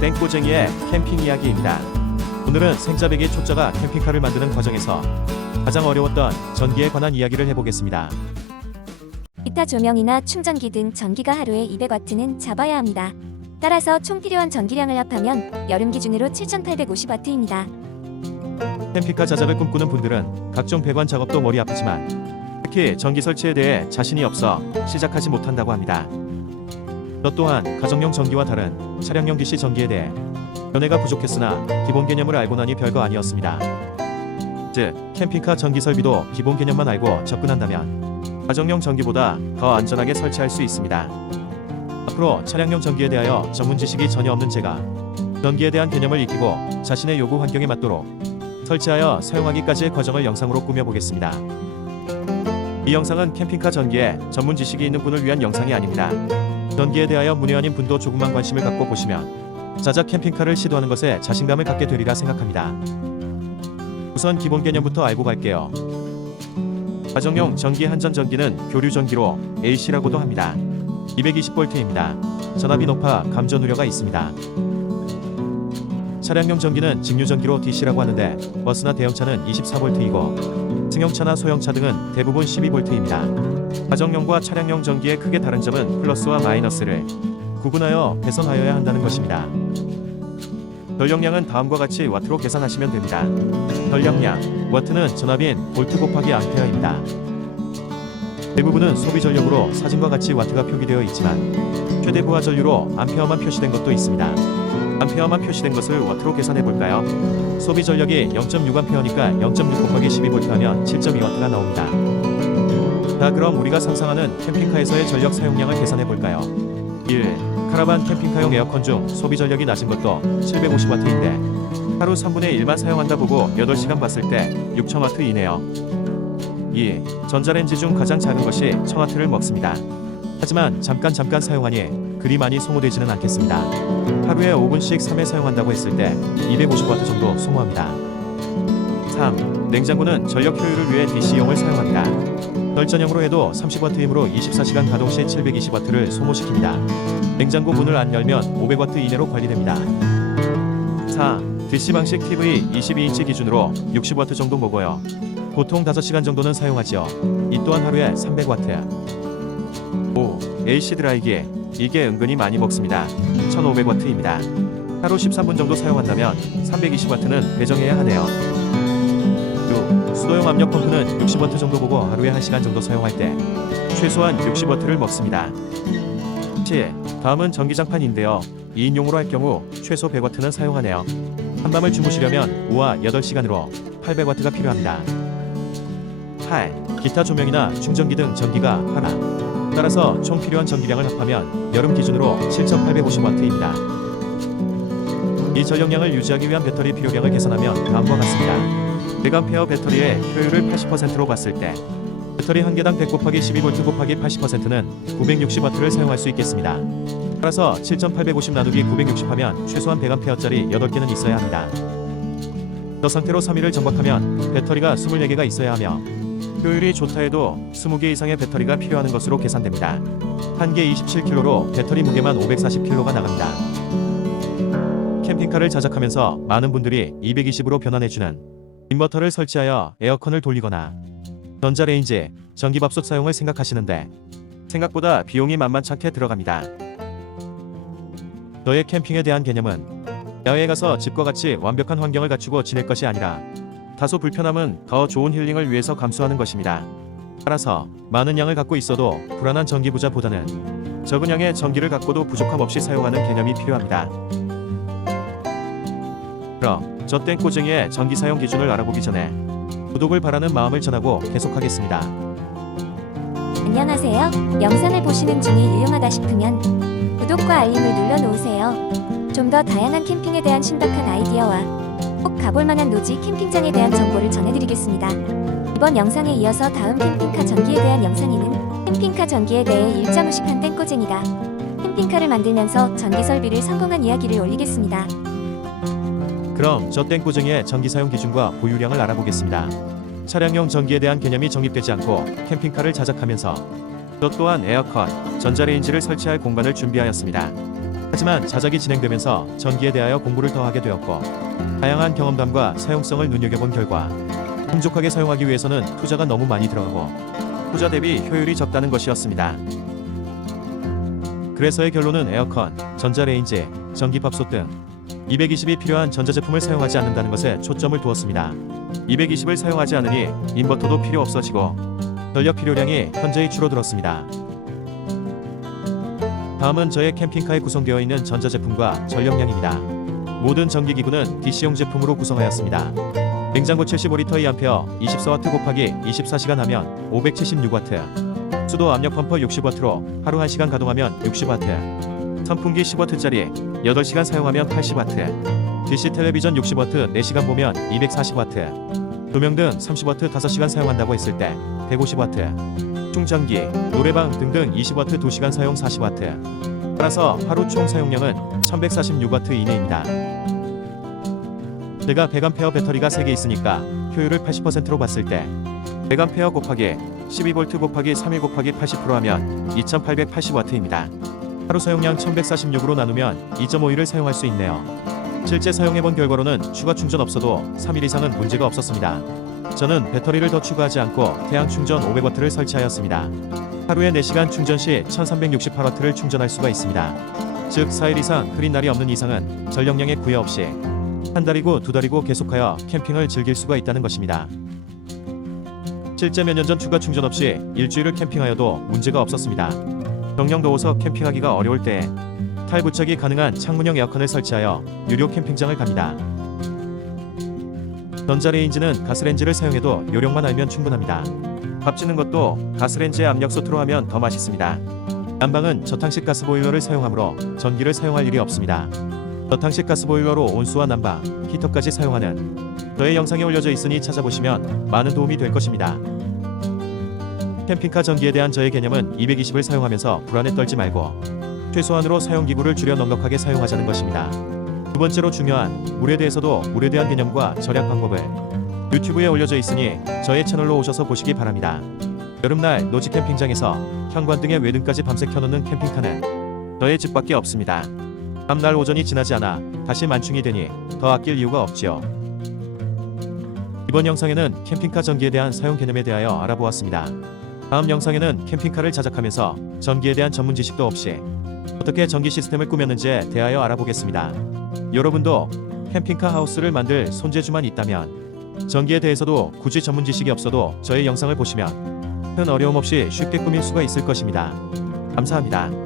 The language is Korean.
땡꼬쟁이의 캠핑 이야기입니다. 오늘은 생짜배기 초짜가 캠핑카를 만드는 과정에서 가장 어려웠던 전기에 관한 이야기를 해보겠습니다. 기타 조명이나 충전기 등 전기가 하루에 200W는 잡아야 합니다. 따라서 총 필요한 전기량을 합하면 여름 기준으로 7,850W입니다. 캠핑카 자작을 꿈꾸는 분들은 각종 배관 작업도 머리 아프지만 특히 전기 설치에 대해 자신이 없어 시작하지 못한다고 합니다. 저 또한 가정용 전기와 다른 차량용 DC 전기에 대해 연애가 부족했으나 기본 개념을 알고 나니 별거 아니었습니다. 즉, 캠핑카 전기 설비도 기본 개념만 알고 접근한다면 가정용 전기보다 더 안전하게 설치할 수 있습니다. 앞으로 차량용 전기에 대하여 전문 지식이 전혀 없는 제가 전기에 대한 개념을 익히고 자신의 요구 환경에 맞도록 설치하여 사용하기까지의 과정을 영상으로 꾸며보겠습니다. 이 영상은 캠핑카 전기에 전문 지식이 있는 분을 위한 영상이 아닙니다. 전기에 대하여 문외한인 분도 조금만 관심을 갖고 보시면 자작 캠핑카를 시도하는 것에 자신감을 갖게 되리라 생각합니다. 우선 기본 개념부터 알고 갈게요. 가정용 전기 한전 전기는 교류 전기로 AC라고도 합니다. 220V입니다. 전압이 높아 감전 우려가 있습니다. 차량용 전기는 직류 전기로 DC라고 하는데 버스나 대형차는 24V이고 승용차나 소형차 등은 대부분 12V입니다. 가정용과 차량용 전기의 크게 다른 점은 플러스와 마이너스를 구분하여 배선하여야 한다는 것입니다. 전력량은 다음과 같이 와트로 계산하시면 됩니다. 전력량 와트는 전압인 볼트 곱하기 암페어입니다. 대부분은 소비 전력으로 사진과 같이 와트가 표기되어 있지만 최대 부하 전류로 암페어만 표시된 것도 있습니다. 암페어만 표시된 것을 와트로 계산해 볼까요? 소비 전력이 0.6암페어니까 0.6 곱하기 12V 하면 7.2W가 나옵니다. 자, 그럼 우리가 상상하는 캠핑카에서의 전력 사용량을 계산해 볼까요? 1. 카라반 캠핑카용 에어컨 중 소비 전력이 낮은 것도 750W인데 하루 3분의 1만 사용한다 보고 8시간 봤을 때 6,000W 이네요. 2. 전자레인지 중 가장 작은 것이 1000W를 먹습니다. 하지만 잠깐 잠깐 사용하니 그리 많이 소모되지는 않겠습니다. 하루에 5분씩 3회 사용한다고 했을 때 250W 정도 소모합니다. 3. 냉장고는 전력 효율을 위해 DC용을 사용합니다. 널전형으로 해도 30W이므로 24시간 가동 시 720W를 소모시킵니다. 냉장고 문을 안 열면 500W 이내로 관리됩니다. 4. DC 방식 TV 22인치 기준으로 60W 정도 먹어요. 보통 5시간 정도는 사용하지요. 이 또한 하루에 300W. 5. AC 드라이기 이게 은근히 많이 먹습니다. 1500W입니다. 하루 13분 정도 사용한다면 320W는 배정해야 하네요. 6. 수도용 압력 펌프는 60W 정도 보고 하루에 1시간 정도 사용할 때 최소한 60W를 먹습니다. 7. 다음은 전기장판인데요. 2인용으로 할 경우 최소 100W는 사용하네요. 한밤을 주무시려면 5와 8시간으로 800W가 필요합니다. 8. 기타 조명이나 충전기 등 전기가 하나. 따라서 총 필요한 전기량을 합하면 여름 기준으로 7,850W입니다. 이 전력량을 유지하기 위한 배터리 필요량을 계산하면 다음과 같습니다. 100A 배터리의 효율을 80%로 봤을 때 배터리 한 개당 100 곱하기 12V 곱하기 80%는 960W를 사용할 수 있겠습니다. 따라서 7,850 나누기 960 하면 최소한 100A짜리 8개는 있어야 합니다. 저 상태로 3일을 정박하면 배터리가 24개가 있어야 하며 효율이 좋다 해도 20개 이상의 배터리가 필요한 것으로 계산됩니다. 한 개 27kg로 배터리 무게만 540kg가 나갑니다. 캠핑카를 자작하면서 많은 분들이 220으로 변환해주는 인버터를 설치하여 에어컨을 돌리거나 전자레인지, 전기밥솥 사용을 생각하시는데 생각보다 비용이 만만찮게 들어갑니다. 너의 캠핑에 대한 개념은 야외에 가서 집과 같이 완벽한 환경을 갖추고 지낼 것이 아니라 다소 불편함은 더 좋은 힐링을 위해서 감수하는 것입니다. 따라서 많은 양을 갖고 있어도 불안한 전기 부자보다는 적은 양의 전기를 갖고도 부족함 없이 사용하는 개념이 필요합니다. 그럼 저 땡꼬쟁이의 전기 사용 기준을 알아보기 전에 구독을 바라는 마음을 전하고 계속하겠습니다. 안녕하세요. 영상을 보시는 중에 유용하다 싶으면 구독과 알림을 눌러놓으세요. 좀 더 다양한 캠핑에 대한 신박한 아이디어와 꼭 가볼 만한 노지 캠핑장에 대한 정보를 전해드리겠습니다. 이번 영상에 이어서 다음 캠핑카 전기에 대한 영상에는 캠핑카 전기에 대해 일자 무식한 땡꼬쟁이가 캠핑카를 만들면서 전기 설비를 성공한 이야기를 올리겠습니다. 그럼 저 땡꼬쟁이의 전기 사용 기준과 보유량을 알아보겠습니다. 차량용 전기에 대한 개념이 정립되지 않고 캠핑카를 자작하면서 저 또한 에어컨, 전자레인지를 설치할 공간을 준비하였습니다. 하지만 자작이 진행되면서 전기에 대하여 공부를 더 하게 되었고 다양한 경험담과 사용성을 눈여겨본 결과 풍족하게 사용하기 위해서는 투자가 너무 많이 들어가고 투자 대비 효율이 적다는 것이었습니다. 그래서의 결론은 에어컨, 전자레인지, 전기밥솥 등 220이 필요한 전자제품을 사용하지 않는다는 것에 초점을 두었습니다. 220을 사용하지 않으니 인버터도 필요 없어지고 전력 필요량이 현저히 줄어들었습니다. 다음은 저의 캠핑카에 구성되어 있는 전자제품과 전력량입니다. 모든 전기기구는 DC용 제품으로 구성하였습니다. 냉장고 75리터 2A 24W 곱하기 24시간 하면 576W 수도 압력 펌프 60W로 하루 1시간 가동하면 60W 선풍기 10W짜리 8시간 사용하면 80W DC 텔레비전 60W 4시간 보면 240W 조명 등 30W 5시간 사용한다고 했을 때 150W 충전기, 노래방 등등 20W 2시간 사용 40W 따라서 하루 총 사용량은 1146W 이내입니다. 내가 100A 배터리가 3개 있으니까 효율을 80%로 봤을 때 100A 곱하기 12V 곱하기 31 곱하기 80% 하면 2880W입니다. 하루 사용량 1146으로 나누면 2.5일을 사용할 수 있네요. 실제 사용해본 결과로는 추가 충전 없어도 3일 이상은 문제가 없었습니다. 저는 배터리를 더 추가하지 않고 태양 충전 500W를 설치하였습니다. 하루에 4시간 충전 시 1368W를 충전할 수가 있습니다. 즉 4일 이상 흐린 날이 없는 이상은 전력량에 구애 없이 한 달이고 두 달이고 계속하여 캠핑을 즐길 수가 있다는 것입니다. 실제 몇 년 전 추가 충전 없이 일주일을 캠핑하여도 문제가 없었습니다. 정령 더워서 캠핑하기가 어려울 때 탈부착이 가능한 창문형 에어컨을 설치하여 유료 캠핑장을 갑니다. 전자레인지는 가스렌지를 사용해도 요령만 알면 충분합니다. 밥 짓는 것도 가스렌지에 압력솥으로 하면 더 맛있습니다. 난방은 저탕식 가스보일러를 사용하므로 전기를 사용할 일이 없습니다. 저탕식 가스보일러로 온수와 난방, 히터까지 사용하는 저의 영상이 올려져 있으니 찾아보시면 많은 도움이 될 것입니다. 캠핑카 전기에 대한 저의 개념은 220을 사용하면서 불안에 떨지 말고 최소한으로 사용 기구를 줄여 넉넉하게 사용하자는 것입니다. 두 번째로 중요한 물에 대해서도 물에 대한 개념과 절약 방법을 유튜브에 올려져 있으니 저의 채널로 오셔서 보시기 바랍니다. 여름날 노지 캠핑장에서 현관등에 외등까지 밤새 켜놓는 캠핑카는 저의 집밖에 없습니다. 다음날 오전이 지나지 않아 다시 만충이 되니 더 아낄 이유가 없지요. 이번 영상에는 캠핑카 전기에 대한 사용 개념에 대하여 알아보았습니다. 다음 영상에는 캠핑카를 자작하면서 전기에 대한 전문 지식도 없이 어떻게 전기 시스템을 꾸몄는지에 대하여 알아보겠습니다. 여러분도 캠핑카 하우스를 만들 손재주만 있다면 전기에 대해서도 굳이 전문 지식이 없어도 저의 영상을 보시면 큰 어려움 없이 쉽게 꾸밀 수가 있을 것입니다. 감사합니다.